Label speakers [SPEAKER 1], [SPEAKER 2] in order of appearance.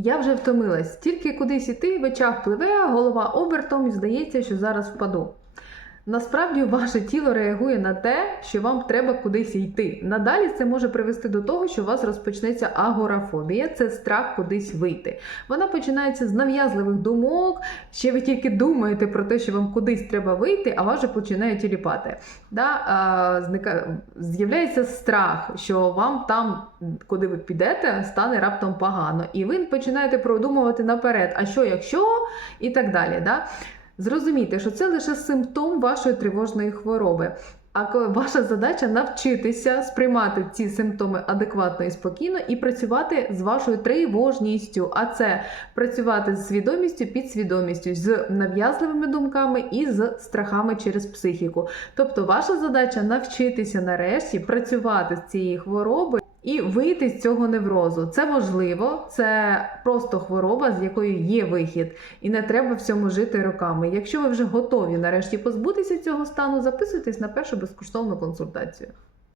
[SPEAKER 1] Я вже втомилась. Тільки кудись іти, в очах пливе, голова обертом і здається, що зараз впаду. Насправді ваше тіло реагує на те, що вам треба кудись йти. Надалі це може привести до того, що у вас розпочнеться агорафобія, це страх кудись вийти. Вона починається з нав'язливих думок. Ще ви тільки думаєте про те, що вам кудись треба вийти, а вас вже починає тіліпати. Да? З'являється страх, що вам там, куди ви підете, стане раптом погано. І ви починаєте продумувати наперед, а що якщо, і так далі. Да? Зрозумійте, що це лише симптом вашої тривожної хвороби. А ваша задача навчитися сприймати ці симптоми адекватно і спокійно і працювати з вашою тривожністю, а це працювати з свідомістю, підсвідомістю, з нав'язливими думками і з страхами через психіку. Тобто, ваша задача навчитися нарешті працювати з цією хворобою. І вийти з цього неврозу. Це можливо, це просто хвороба, з якої є вихід, і не треба в цьому жити роками. Якщо ви вже готові нарешті позбутися цього стану, записуйтесь на першу безкоштовну консультацію.